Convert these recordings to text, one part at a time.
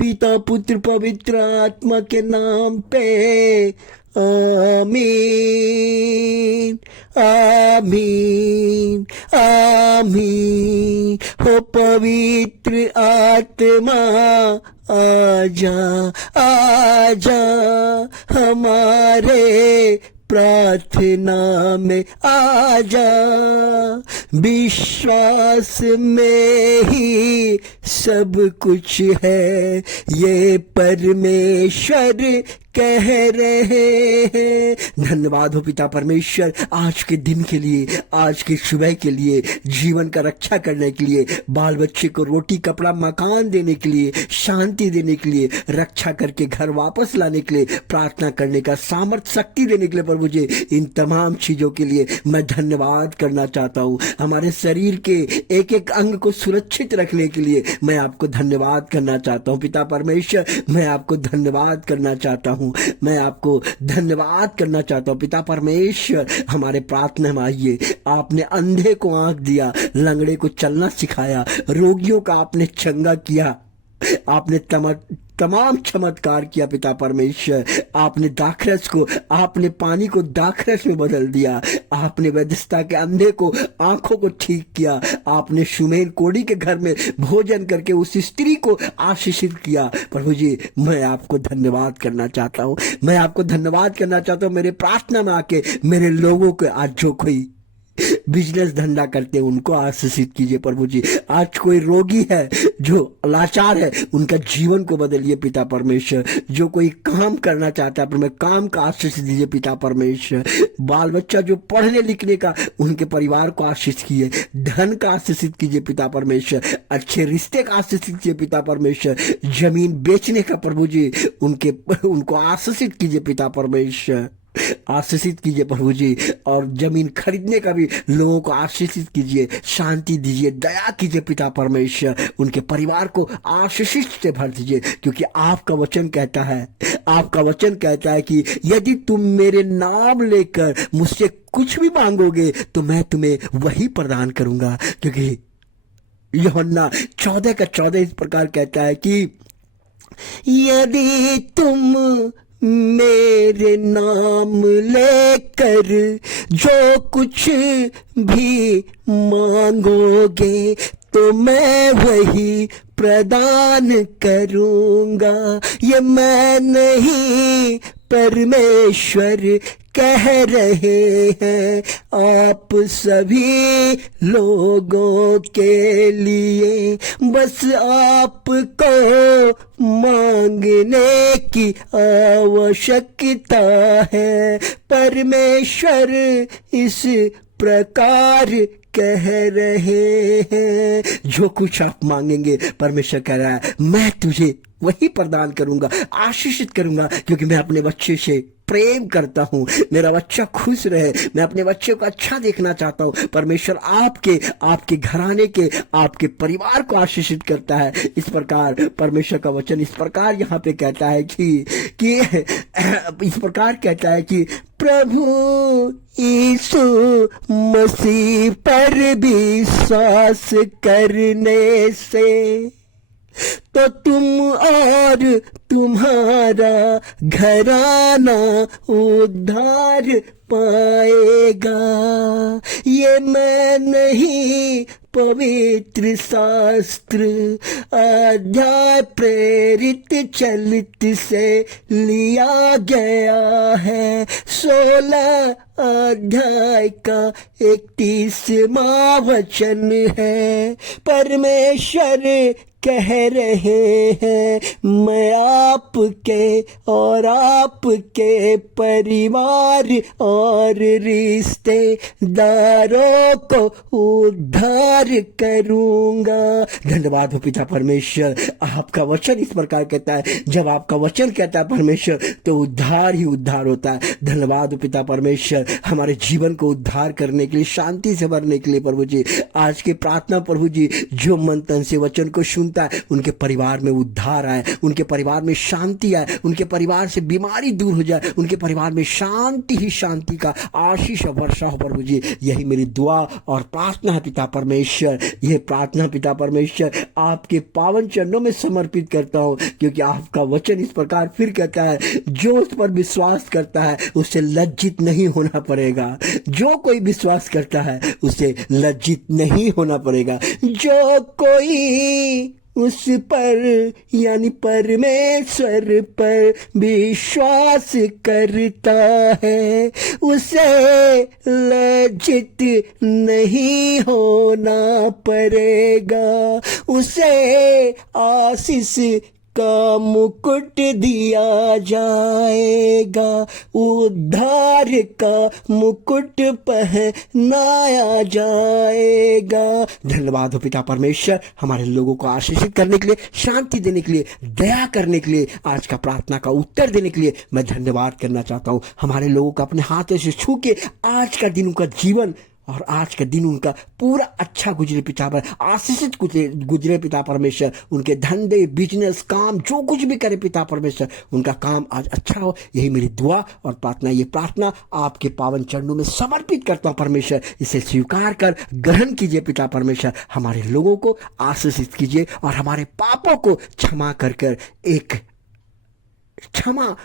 पिता पुत्र पवित्र आत्मा के नाम पे आमीन आमीन आमीन। हो पवित्र आत्मा आजा आजा हमारे प्रार्थना में आजा। विश्वास में ही सब कुछ है ये परमेश्वर कह रहे हैं। धन्यवाद हो पिता परमेश्वर आज के दिन के लिए, आज की सुबह के लिए, जीवन का रक्षा करने के लिए, बाल बच्चे को रोटी कपड़ा मकान देने के लिए, शांति देने के लिए, रक्षा करके घर वापस लाने के लिए, प्रार्थना करने का सामर्थ्य शक्ति देने के लिए प्रभु जी, इन तमाम चीजों के लिए मैं धन्यवाद करना चाहता हूँ। हमारे शरीर के एक एक अंग को सुरक्षित रखने के लिए मैं आपको धन्यवाद करना चाहता हूँ पिता परमेश्वर। मैं आपको धन्यवाद करना चाहता हूँ, मैं आपको धन्यवाद करना चाहता हूँ पिता परमेश्वर। हमारे प्रार्थना में आइए। आपने अंधे को आंख दिया, लंगड़े को चलना सिखाया, रोगियों का आपने चंगा किया, आपने तमाम चमत्कार किया पिता परमेश्वर। आपने दाखरस को, आपने पानी को दाखरस में बदल दिया। आपने वेदस्ता के अंधे को आंखों को ठीक किया। आपने शुमेर कोड़ी के घर में भोजन करके उस स्त्री को आशीषित किया। प्रभु जी मैं आपको धन्यवाद करना चाहता हूँ, मैं आपको धन्यवाद करना चाहता हूँ। मेरे प्रार्थना में आके मेरे लोगों को आज जो कोई बिजनेस धंधा करते हैं उनको आशीषित कीजिए प्रभु जी। आज कोई रोगी है जो लाचार है उनका जीवन को बदलिए पिता परमेश्वर। जो कोई काम करना चाहता है पर मैं काम का आशीष दीजिए पिता परमेश्वर। बाल बच्चा जो पढ़ने लिखने का, उनके परिवार को आशीष कीजिए, धन का आशीषित कीजिए पिता परमेश्वर, अच्छे रिश्ते का आशीषित कीजिए पिता परमेश्वर। जमीन बेचने का प्रभु जी उनको आशीषित कीजिए पिता परमेश्वर, आशीषित कीजिए प्रभु जी। और जमीन खरीदने का भी लोगों को आशीषित कीजिए, शांति दीजिए, दया कीजिए पिता परमेश्वर। उनके परिवार को आशीषित से भर दीजिए, क्योंकि आपका वचन कहता है, आपका वचन कहता है कि यदि तुम मेरे नाम लेकर मुझसे कुछ भी मांगोगे तो मैं तुम्हें वही प्रदान करूंगा। क्योंकि यूहन्ना 14:14 इस प्रकार कहता है कि यदि तुम मेरे नाम लेकर जो कुछ भी मांगोगे तो मैं वही प्रदान करूंगा। ये मैं नहीं परमेश्वर कह रहे हैं आप सभी लोगों के लिए। बस आपको मांगने की आवश्यकता है। परमेश्वर इस प्रकार कह रहे हैं, जो कुछ आप मांगेंगे परमेश्वर कह रहा है मैं तुझे वही प्रदान करूंगा, आशीषित करूंगा। क्योंकि मैं अपने बच्चे से प्रेम करता हूं, मेरा बच्चा खुश रहे, मैं अपने बच्चे को अच्छा देखना चाहता हूं। परमेश्वर आपके घराने के, आपके परिवार को आशीषित करता है। इस प्रकार परमेश्वर का वचन इस प्रकार यहाँ पे कहता है कि इस प्रकार कहता है कि प्रभु यीशु मसीह पर विश्वास करने से तो तुम और तुम्हारा घराना उद्धार पाएगा। ये मैं नहीं पवित्र शास्त्र अध्याय प्रेरित चलित से लिया गया है। 16 अध्याय का 31वां वचन है। परमेश्वर कह रहे हैं मैं आपके और आपके परिवार और रिश्तेदारों को उद्धार करूंगा। धन्यवाद हो पिता परमेश्वर। आपका वचन इस प्रकार कहता है, जब आपका वचन कहता है परमेश्वर तो उद्धार ही उद्धार होता है। धन्यवाद हो पिता परमेश्वर, हमारे जीवन को उद्धार करने के लिए, शांति से भरने के लिए प्रभु जी। आज की प्रार्थना प्रभु जी जो मन तन से वचन को सुनता है उनके परिवार में उद्धार आए, उनके परिवार में शांति आए, उनके परिवार से बीमारी दूर हो जाए, उनके परिवार में शांति ही शांति का आशीष वर्षा हो प्रभु जी। यही मेरी दुआ और प्रार्थना है पिता परमेश्वर। यह प्रार्थना पिता परमेश्वर आपके पावन चरणों में समर्पित करता हूँ, क्योंकि आपका वचन इस प्रकार फिर कहता है, जो उस पर विश्वास करता है उसे लज्जित नहीं होना पड़ेगा। जो कोई विश्वास करता है उसे लज्जित नहीं होना पड़ेगा। जो कोई उस पर यानी परमेश्वर पर विश्वास करता है उसे लज्जित नहीं होना पड़ेगा। उसे आशीष का मुकुट दिया जाएगा, उद्धार का मुकुट पहनाया जाएगा। धन्यवाद हो पिता परमेश्वर, हमारे लोगों को आशीषित करने के लिए, शांति देने के लिए, दया करने के लिए, आज का प्रार्थना का उत्तर देने के लिए मैं धन्यवाद करना चाहता हूँ। हमारे लोगों को अपने हाथों से छू के आज का दिन उनका जीवन और आज का दिन उनका पूरा अच्छा गुजरे पिता पर, आशीषित गुजरे पिता परमेश्वर। उनके धंधे, बिजनेस, काम जो कुछ भी करे पिता परमेश्वर, उनका काम आज अच्छा हो। यही मेरी दुआ और प्रार्थना। ये प्रार्थना आपके पावन चरणों में समर्पित करता हूँ परमेश्वर। इसे स्वीकार कर ग्रहण कीजिए पिता परमेश्वर। हमारे लोगों को आशीषित कीजिए और हमारे पापों को क्षमा कर एक क्षमा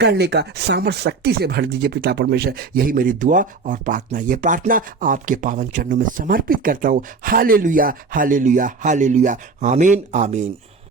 करने का सामर्थ शक्ति से भर दीजिए पिता परमेश्वर। यही मेरी दुआ और प्रार्थना। ये प्रार्थना आपके पावन चरणों में समर्पित करता हूँ। Hallelujah, hallelujah, hallelujah. आमीन, आमीन।